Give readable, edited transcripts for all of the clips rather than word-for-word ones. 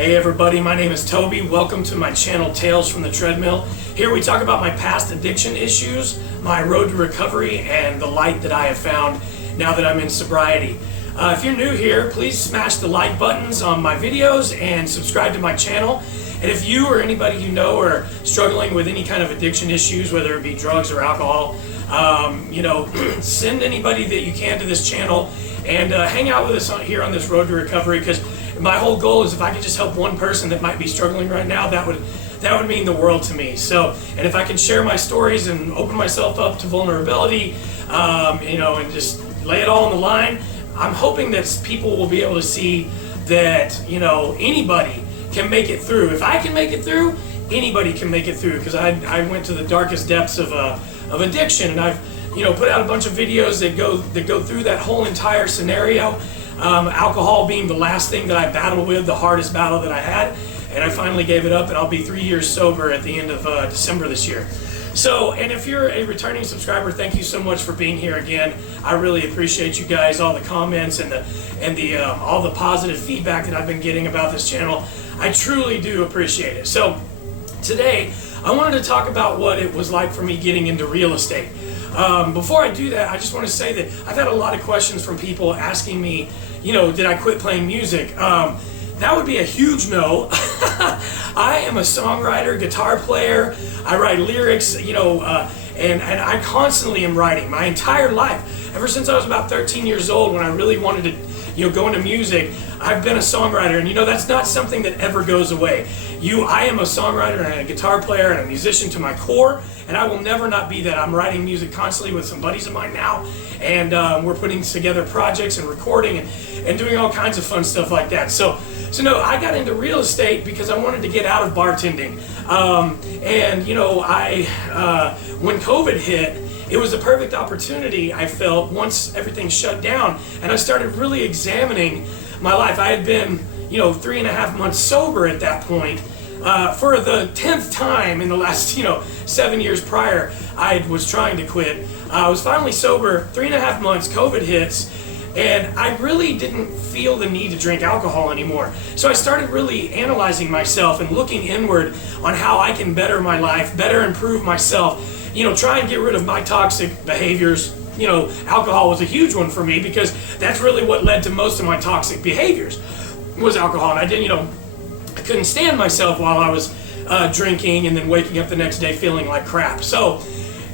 Hey everybody, my name is Toby. Welcome to my channel, Tales from the Treadmill. Here we talk about my past addiction issues, my road to recovery, and the light that I have found now that I'm in sobriety. If you're new here, please smash the like buttons on my videos and subscribe to my channel. And if you or anybody you know are struggling with any kind of addiction issues, whether it be drugs or alcohol, send anybody that you can to this channel and hang out with us here on this road to recovery, because my whole goal is if I could just help one person that might be struggling right now, that would mean the world to me. So, and if I can share my stories and open myself up to vulnerability, and just lay it all on the line, I'm hoping that people will be able to see that, anybody can make it through. If I can make it through, anybody can make it through, because I went to the darkest depths of addiction, and I've put out a bunch of videos that go through that whole entire scenario. Alcohol being the last thing that I battled with, the hardest battle that I had, and I finally gave it up, and I'll be 3 years sober at the end of December this year. So, and if you're a returning subscriber, thank you so much for being here again. I really appreciate you guys, all the comments and all the positive feedback that I've been getting about this channel. I truly do appreciate it. So today, I wanted to talk about what it was like for me getting into real estate. Before I do that, I just want to say that I've had a lot of questions from people asking me, did I quit playing music? That would be a huge no. I am a songwriter, guitar player. I write lyrics, and I constantly am writing my entire life. Ever since I was about 13 years old, when I really wanted to, go into music, I've been a songwriter, and that's not something that ever goes away. I am a songwriter and a guitar player and a musician to my core, and I will never not be that. I'm writing music constantly with some buddies of mine now, and we're putting together projects and recording and doing all kinds of fun stuff like that. So no, I got into real estate because I wanted to get out of bartending. When COVID hit, it was the perfect opportunity, I felt, once everything shut down, and I started really examining my life. I had been, 3.5 months sober at that point. For the 10th time in the last, 7 years prior, I was trying to quit. I was finally sober, 3.5 months, COVID hits, and I really didn't feel the need to drink alcohol anymore. So I started really analyzing myself and looking inward on how I can better my life, better improve myself, try and get rid of my toxic behaviors. Alcohol was a huge one for me, because that's really what led to most of my toxic behaviors was alcohol. And I didn't, I couldn't stand myself while I was drinking and then waking up the next day feeling like crap. So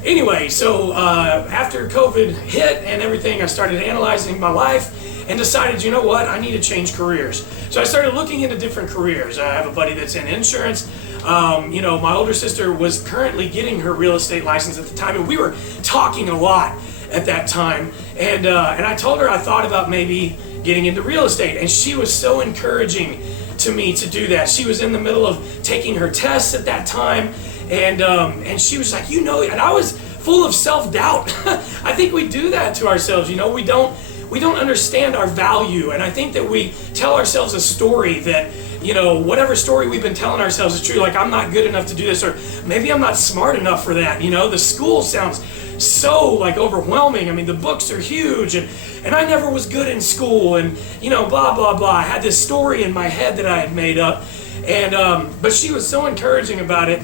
anyway, after COVID hit and everything, I started analyzing my life and decided, I need to change careers. So I started looking into different careers. I have a buddy that's in insurance. My older sister was currently getting her real estate license at the time, and we were talking a lot at that time. And I told her I thought about maybe getting into real estate, and she was so encouraging to me to do that. She was in the middle of taking her tests at that time, and she was like, and I was full of self-doubt. I think we do that to ourselves. We don't understand our value, and I think that we tell ourselves a story that, whatever story we've been telling ourselves is true, like I'm not good enough to do this, or maybe I'm not smart enough for that. The school sounds so overwhelming. I mean, the books are huge, and I never was good in school, and blah blah blah. I had this story in my head that I had made up, and but she was so encouraging about it,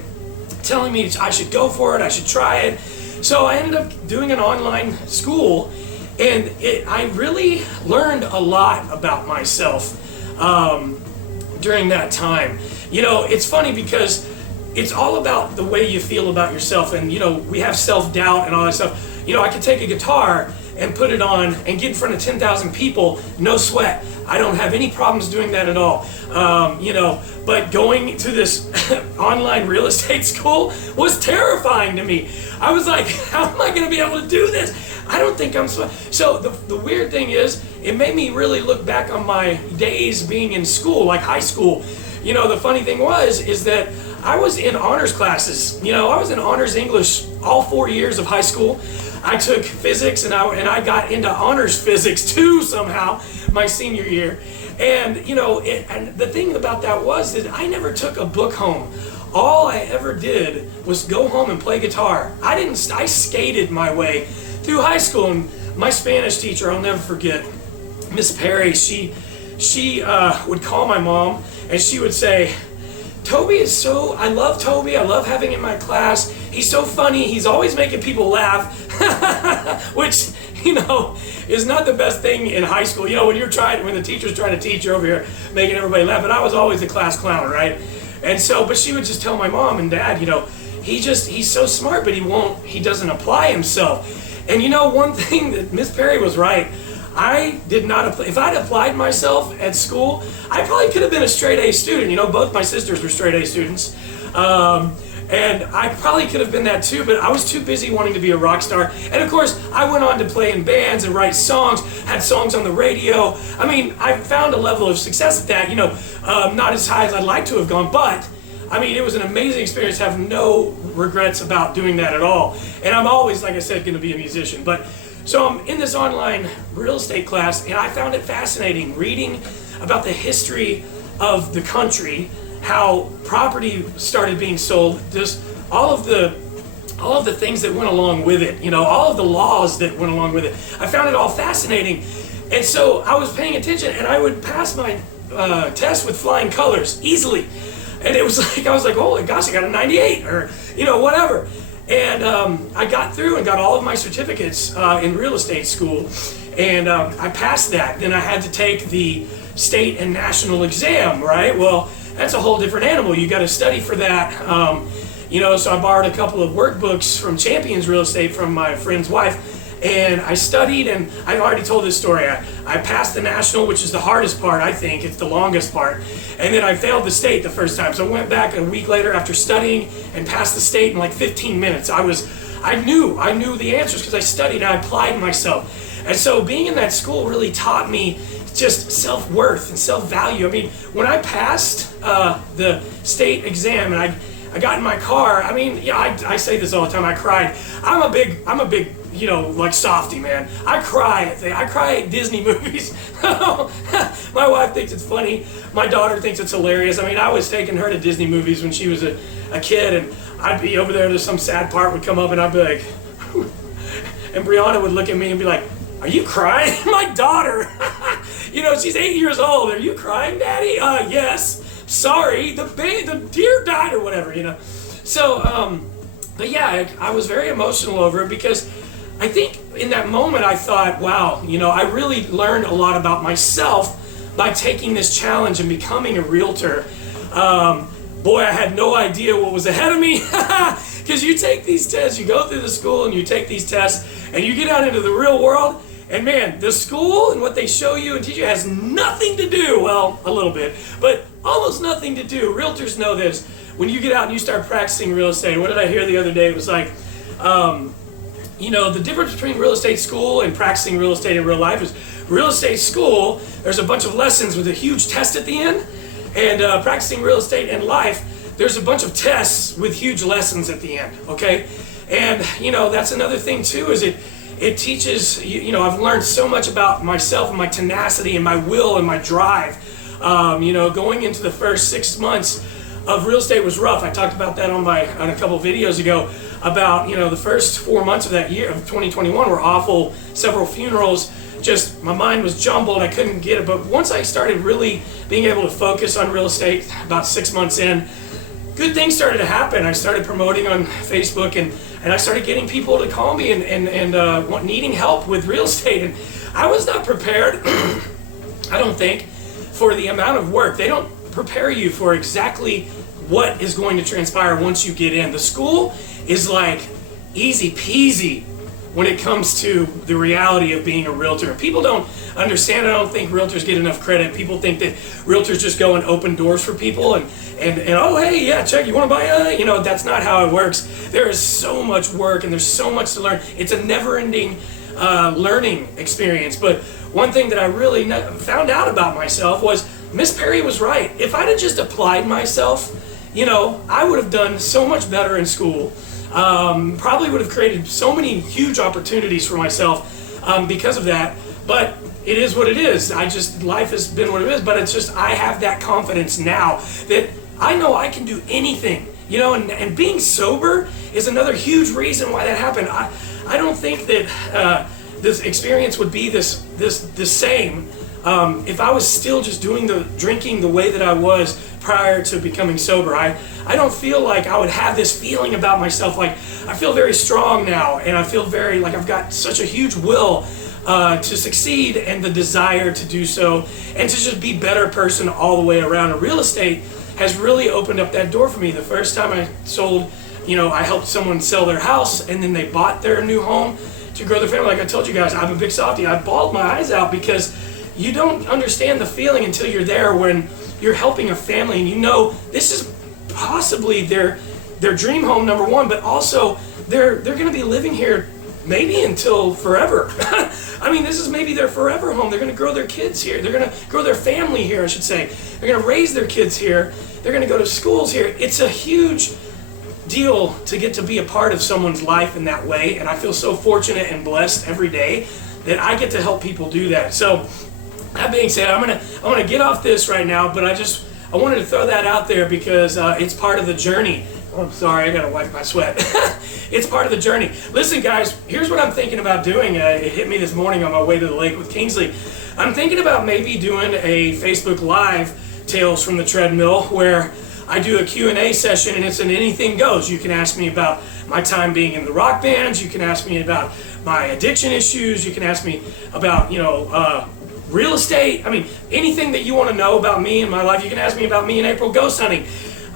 telling me I should go for it, I should try it. So I ended up doing an online school, and I really learned a lot about myself during that time. It's funny because it's all about the way you feel about yourself, and we have self-doubt and all that stuff. I could take a guitar and put it on and get in front of 10,000 people, no sweat. I don't have any problems doing that at all. But going to this online real estate school was terrifying to me. I was like, how am I going to be able to do this? I don't think I'm so. The weird thing is, it made me really look back on my days being in school, like high school. The funny thing is that I was in honors classes. I was in honors English all 4 years of high school. I took physics, and I got into honors physics too somehow my senior year. And and the thing about that was that I never took a book home. All I ever did was go home and play guitar. I skated my way through high school, and my Spanish teacher, I'll never forget, Miss Perry, she she would call my mom and she would say, Toby is so, I love Toby, I love having him in my class, he's so funny, he's always making people laugh, which, you know, is not the best thing in high school. You know, when the teacher's trying to teach, you're over here making everybody laugh, but I was always the class clown, right? And so, but she would just tell my mom and dad, you know, he's so smart, but he doesn't apply himself. And you know, one thing that Miss Perry was right, I did not apply. If I'd applied myself at school, I probably could have been a straight A student. You know, both my sisters were straight A students. And I probably could have been that too, but I was too busy wanting to be a rock star. And of course, I went on to play in bands and write songs, had songs on the radio. I mean, I found a level of success at that, you know, not as high as I'd like to have gone, but I mean, it was an amazing experience. I have no regrets about doing that at all. And I'm always, like I said, going to be a musician. But so I'm in this online real estate class, and I found it fascinating reading about the history of the country, how property started being sold, just all of the things that went along with it, you know, all of the laws that went along with it. I found it all fascinating. And so I was paying attention, and I would pass my test with flying colors easily. And it was like, I was like, oh gosh, I got a 98 or, you know, whatever. And I got through and got all of my certificates in real estate school. And I passed that. Then I had to take the state and national exam, right? Well, that's a whole different animal. You got to study for that. You know, so I borrowed a couple of workbooks from Champions Real Estate from my friend's wife. And I studied, and I've already told this story. I passed the national, which is the hardest part, I think. It's the longest part. And then I failed the state the first time. So I went back a week later after studying and passed the state in like 15 minutes. I knew the answers because I studied and I applied myself. And so being in that school really taught me just self-worth and self-value. I mean, when I passed the state exam and I got in my car, I mean, yeah, I say this all the time, I cried. I'm a big, you know, like softy, man. I cry at Disney movies. My wife thinks it's funny. My daughter thinks it's hilarious. I mean, I was taking her to Disney movies when she was a kid, and I'd be over there, some sad part would come up, and I'd be like, and Brianna would look at me and be like, are you crying? My daughter, you know, she's 8 years old. Are you crying, Daddy? Yes. Sorry, the deer died or whatever, you know. So, but yeah, I was very emotional over it because I think in that moment I thought, wow, you know, I really learned a lot about myself by taking this challenge and becoming a realtor. Boy, I had no idea what was ahead of me because you take these tests, you go through the school and you take these tests and you get out into the real world. And man, the school and what they show you and teach you has nothing to do, well, a little bit, but almost nothing to do. Realtors know this. When you get out and you start practicing real estate, what did I hear the other day? It was like, you know, the difference between real estate school and practicing real estate in real life is real estate school, there's a bunch of lessons with a huge test at the end, and practicing real estate in life, there's a bunch of tests with huge lessons at the end, okay? And, you know, that's another thing too, is it teaches, you know, I've learned so much about myself and my tenacity and my will and my drive. You know, going into the first 6 months of real estate was rough. I talked about that on a couple videos ago about, you know, the first 4 months of that year of 2021 were awful. Several funerals, just my mind was jumbled. I couldn't get it. But once I started really being able to focus on real estate about 6 months in, good things started to happen. I started promoting on Facebook and I started getting people to call me and needing help with real estate. And I was not prepared, I don't think, for the amount of work. They don't prepare you for exactly what is going to transpire once you get in. The school is like easy peasy when it comes to the reality of being a realtor. People don't understand. I don't think realtors get enough credit. People think that realtors just go and open doors for people and oh, hey, yeah, check, you want to buy you know, that's not how it works. There is so much work and there's so much to learn. It's a never-ending learning experience. But one thing that I really found out about myself was Miss Perry was right. If I'd have just applied myself, you know, I would have done so much better in school. Probably would have created so many huge opportunities for myself because of that. But it is what it is. Life has been what it is. But it's just, I have that confidence now that I know I can do anything. You know, and being sober is another huge reason why that happened. I don't think that this experience would be the same if I was still just doing the drinking the way that I was prior to becoming sober, I don't feel like I would have this feeling about myself. Like, I feel very strong now, and I feel very like I've got such a huge will to succeed and the desire to do so, and to just be a better person all the way around. And real estate has really opened up that door for me. The first time I sold, I helped someone sell their house, and then they bought their new home to grow their family. Like I told you guys, I'm a big softie. I bawled my eyes out because you don't understand the feeling until you're there, when you're helping a family and this is possibly their dream home, number one, but also they're going to be living here maybe until forever. I mean, this is maybe their forever home. They're going to grow their kids here. They're going to grow their family here, I should say. They're going to raise their kids here. They're going to go to schools here. It's a huge deal to get to be a part of someone's life in that way, and I feel so fortunate and blessed every day that I get to help people do that. So that being said, I'm gonna get off this right now, but I wanted to throw that out there because it's part of the journey. Oh, I'm sorry, I gotta wipe my sweat. It's part of the journey. Listen, guys, here's what I'm thinking about doing. It hit me this morning on my way to the lake with Kingsley. I'm thinking about maybe doing a Facebook Live Tales from the Treadmill, where I do a Q&A session, and it's an anything goes. You can ask me about my time being in the rock bands. You can ask me about my addiction issues. You can ask me about, real estate. I mean, anything that you want to know about me and my life. You can ask me about me and April ghost hunting.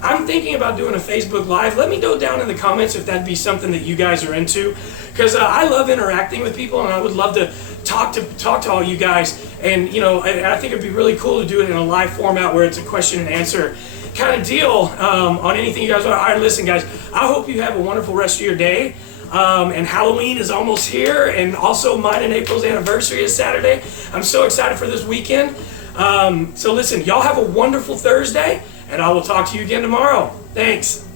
I'm thinking about doing a Facebook Live. Let me know down in the comments if that'd be something that you guys are into, because I love interacting with people, and I would love to talk to all you guys. And I think it'd be really cool to do it in a live format where it's a question and answer kind of deal on anything you guys want. All right, listen, guys, I hope you have a wonderful rest of your day. And Halloween is almost here, and also mine and April's anniversary is Saturday. I'm so excited for this weekend. So listen, y'all have a wonderful Thursday, and I will talk to you again tomorrow. Thanks.